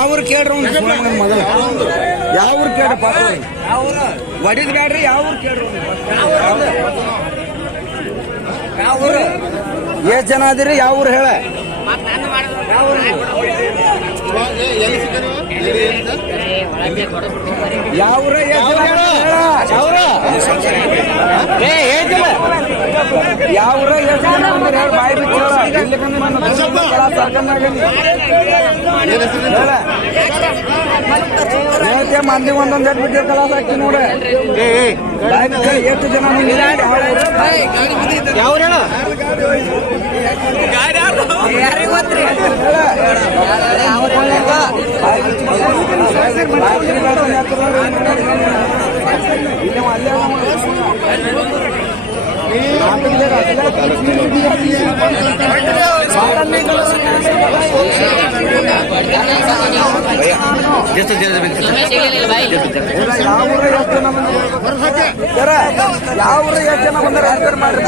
ಯಾವ ಊರು ಕೇಳ್ರಿ ಅವ್ನು ಸುಮ್ಮನೆ ಮೊದಲು? ಯಾವ ಊರು ಕೇಳ್ರಿ ಪಾಪ ಒಡಿದ್ ಬ್ಯಾಡ್ರಿ ಯಾವ್ರು ಕೇಳ್ರಿ ಎಷ್ಟು ಜನ ಅದಿರಿ ಯಾವ ಊರು ಹೇಳ? ಯಾವ್ರ? ಯಾವ್ರ ಬಾಯಿ ಬಿಚ್ಚ ಮಂದಿ ಒಂದೊಂದು ಎಟ್ ಬಿಟ್ಟಿರ್ ಕಲಾಸ ಹಾಕಿ ನೋಡ ಬಾಯಿ ಬಿಚ್ಚ ಹೇಳ, ಎಷ್ಟು ಜನ ಬಂದಿರಿ ಯಾವ ಊರ? ಯಾರಿಗೆ ಗೊತ್ತ್ರಿ? ಹೇಳ. ಬಾಯಿ ಬಿಚ್ಚ ಬಾಯಿ ಬಿಚ್ಚ ಹೇಳ್ತಾನೆ ಹೇಳ್ತಾನೆ. ಇಲ್ಲೇ ಅಲ್ಲೇ ಎಷ್ಟು ಜನ ಬೇಕು ಯಾವ ಜನ ಬಂದಿರಿ? ಮಾಡ್ರಿ